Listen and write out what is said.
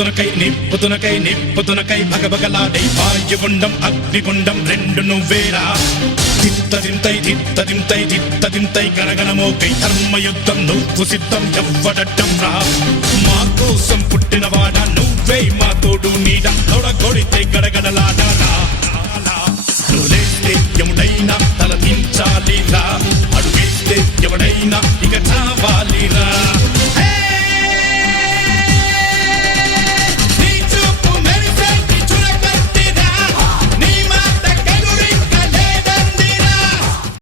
నిప్పుతునకై భగభగలాడై వాయుగుండం అగ్నిగుండం రెండు నువ్వేరా దిత్తదింతై గణగణమోకై ధర్మయుద్ధం నువ్వు సిద్ధం ఎవ్వడట్టం రా మా కోసం పుట్టినవాడా నువ్వే మా తోడు నీడ తొడగొడితే గడగడలాడారా నువ్వులేస్తే ఎముడైనా తల దించాలిరా అడుగేస్తే ఎవడైనా ఇక చావాలిరా